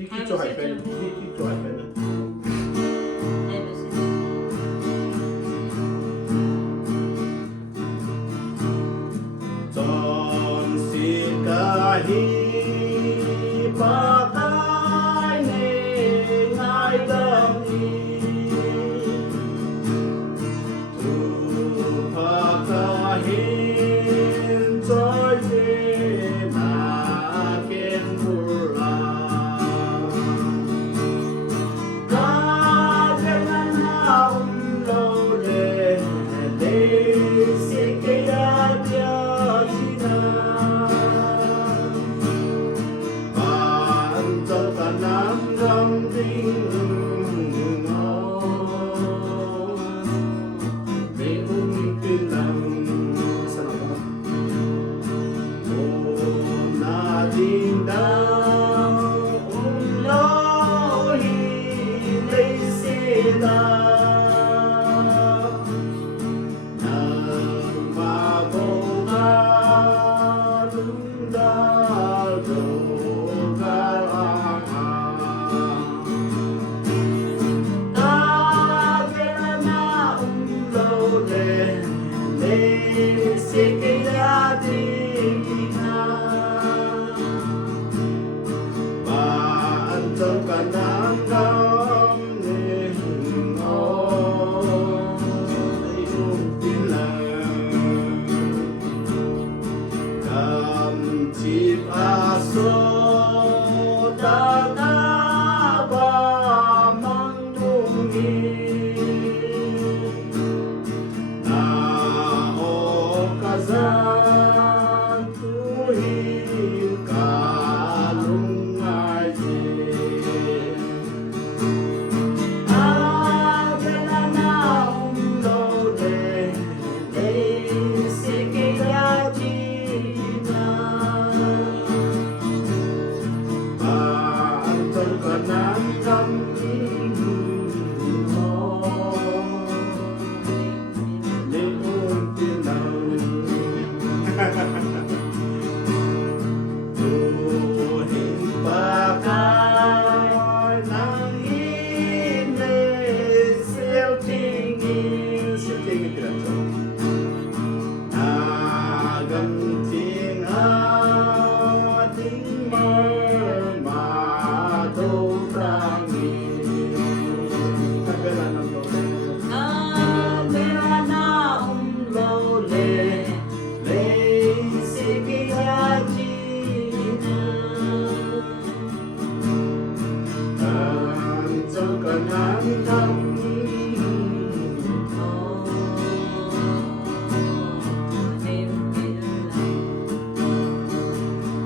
Di kicho hai pen. Di kicho hai pen. Son si kahi patay ni ngay dam ni tu pakahin toy na ken pura kaganan na umlole de sikaya dia sina pantal kanang gambing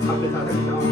Kapit